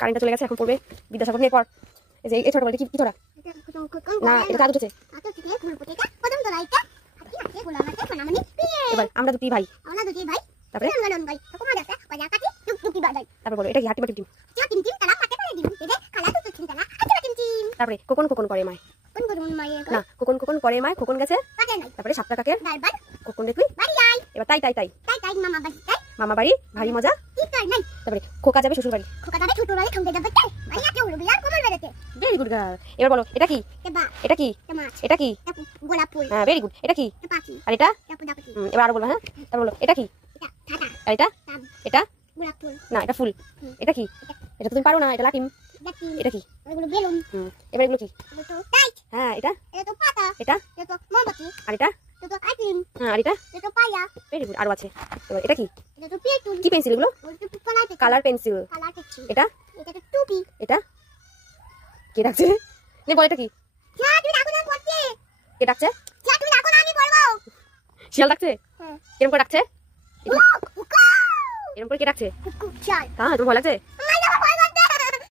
কারেন্টটা চলে গেছে, এখন পড়বে বিদ্যাসাগর নিয়ে পড়। এই যে এই ছোট বলটা কি কি তোরা না, এটা কাজ উঠেছে। এবার আমরা দুটি ভাই, তারপরে তারপর বলো এটা কি হাতি বাটি টিম। তারপরে কোকন কোকন করে মায় না, কোকন কোকন করে মায়, খোকন গেছে। তারপরে সাতটা কাকের কোকন দেখবি। এবার তাই তাই তাই মামা বাড়ি ভারী মজা। তারপরে খোকা যাবে শ্বশুর বাড়ি। Very good girl. এবার বলো এটা কি, এটা কি, এটা কি, হ্যাঁ ভেরি গুড। এটা কি, আর এটা এবার আরো বলো। হ্যাঁ তারপর বলো এটা কি, আর এটা, এটা না এটা ফুল। এটা কি, এটা তো তুমি পারো না, এটা লাকিম। এটা কি, এবার এগুলো কি, হ্যাঁ এটা, এটা আর এটা, হ্যাঁ আর এটা ভেরি গুড। আরো আছে। এবার এটা কি, কি পেন্সিল এগুলো, কালার পেন্সিল। এটা, এটা কে ডাকছে, বল এটা কি, কে ডাকছে, শিয়াল ডাকছে। এরকম করে ডাকছে, এরকম করে কে ডাকছে, হ্যাঁ তোমার ভয় লাগছে।